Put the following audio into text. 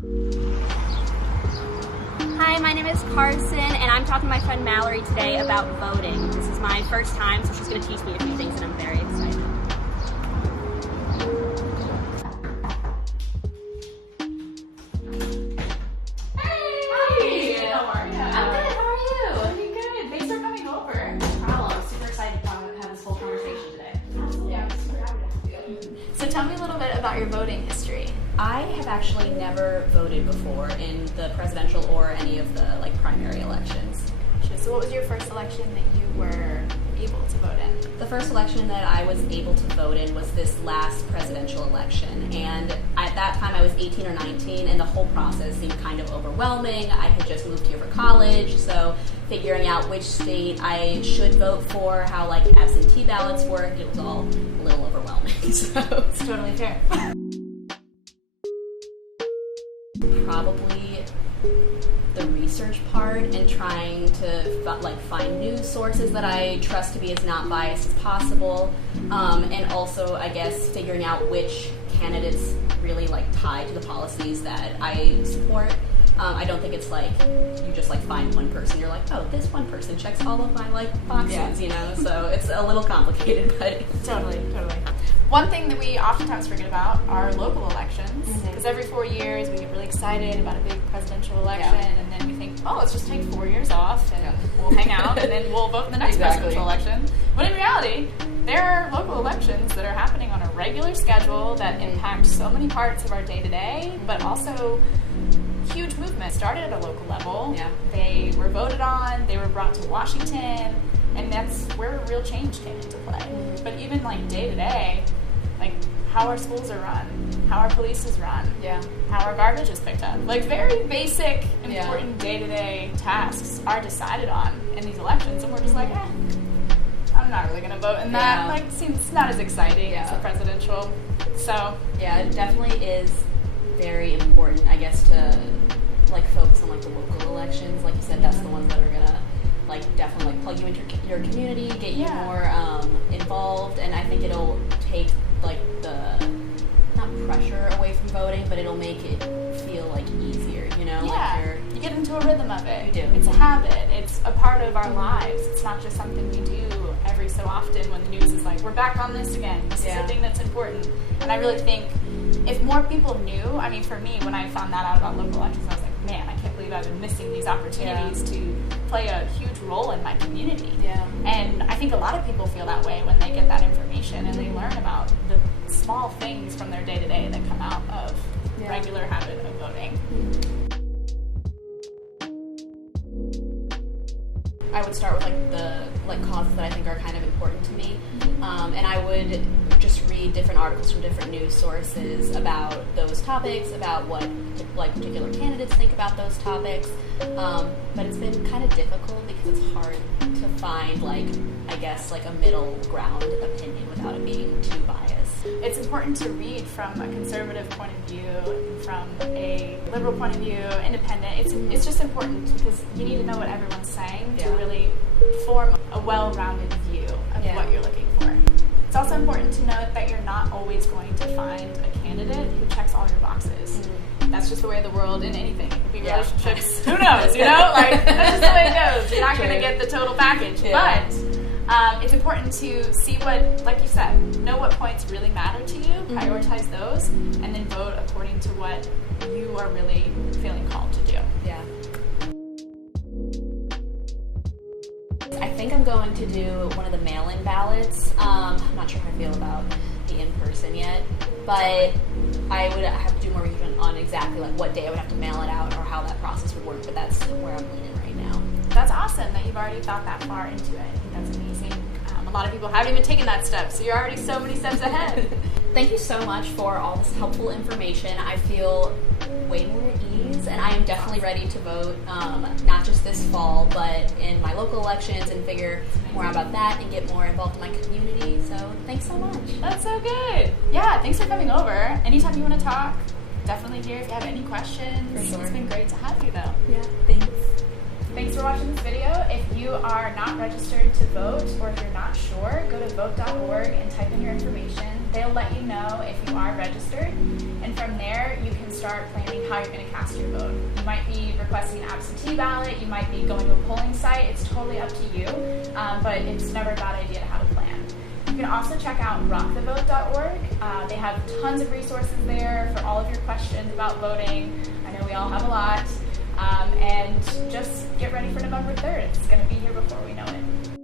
Hi, my name is Carson, and I'm talking to my friend Mallory today about voting. This is my first time, so she's going to teach me a few things, and I'm very excited. So tell me a little bit about your voting history. I have actually never voted before in the presidential or any of the primary elections. So what was your first election that you were able to vote in? The first election that I was able to vote in was this last presidential election, and at that time I was 18 or 19, and the whole process seemed kind of overwhelming. I had just moved here for college, so figuring out which state I should vote for, how absentee ballots work, it was all a little overwhelming. So it's totally fair. Probably the research part and trying to find news sources that I trust to be as not biased as possible, and also I guess figuring out which candidates really tie to the policies that I support. I don't think it's you just find one person, you're oh, this one person checks all of my boxes, so it's a little complicated, but Totally. One thing that we oftentimes forget about are local elections, because every 4 years we get really excited about a big presidential election, and then we think, oh, let's just take 4 years off, and we'll hang out, and then we'll vote in the next presidential election. But in reality, there are local elections that are happening on a regular schedule that impact so many parts of our day-to-day, but also huge movements started at a local level. Yeah. They were voted on, they were brought to Washington, and that's where real change came into play. But even day-to-day, how our schools are run, how our police is run, how our garbage is picked up. Very basic, important day-to-day tasks are decided on in these elections, and we're just I'm not really going to vote in that. It seems not as exciting as the presidential. So yeah, it definitely is very important, I guess, to focus on the local elections. Like you said, that's the ones that are gonna definitely plug you into your community, get you more involved, and I think it'll take the not pressure away from voting, but it'll make it feel easier, you get into a rhythm of it. You do. It's a habit. It's a part of our lives. It's not just something we do every so often when the news is we're back on this again. This is a thing that's important. And I really think if more people knew, for me, when I found that out about local elections, I was man, I can't believe I've been missing these opportunities to play a huge role in my community. Yeah. And I think a lot of people feel that way when they get that information and they learn about the small things from their day-to-day that come out of regular habit of voting. I would start with the causes that I think are kind of important to me, and I would just read different articles from different news sources about those topics, about what particular candidates think about those topics. But it's been kind of difficult because it's hard to find a middle ground opinion without it being too biased. It's important to read from a conservative point of view, from a liberal point of view, independent. It's just important because you need to know what everyone's saying to really form a well-rounded view of what you're looking for. It's also important to note that you're not always going to find a candidate who checks all your boxes. That's just the way of the world in anything. It could be relationships. Who knows, That's just the way it goes. You're not going to get the total package. Yeah. But it's important to see what, like you said, know what points really matter to you, prioritize those, and then vote according to what you are really feeling called to do. Yeah. I think I'm going to do one of the mail-in ballots. I'm not sure how I feel about the in-person yet, but I would have to do more research on exactly what day I would have to mail it out or how that process would work, but that's where I'm leaning right now. That's awesome that you've already thought that far into it. I think that's amazing. A lot of people haven't even taken that step, so you're already so many steps ahead. Thank you so much for all this helpful information. I feel way more at ease, and I am definitely ready to vote, not just this fall, but in my local elections, and figure more out about that and get more involved in my community. So thanks so much. That's so good. Yeah, thanks for coming over. Anytime you want to talk, definitely here if you have any questions. For sure. It's been great to have you, though. Yeah, thanks. Thanks for watching this video. If you are not registered to vote, or if you're not sure, go to vote.org and type in your information. They'll let you know if you are registered, and from there you can start planning how you're going to cast your vote. You might be requesting an absentee ballot, you might be going to a polling site, it's totally up to you, but it's never a bad idea to have a plan. You can also check out rockthevote.org. They have tons of resources there for all of your questions about voting. I know we all have a lot. And just get ready for November 3rd. It's going to be here before we know it.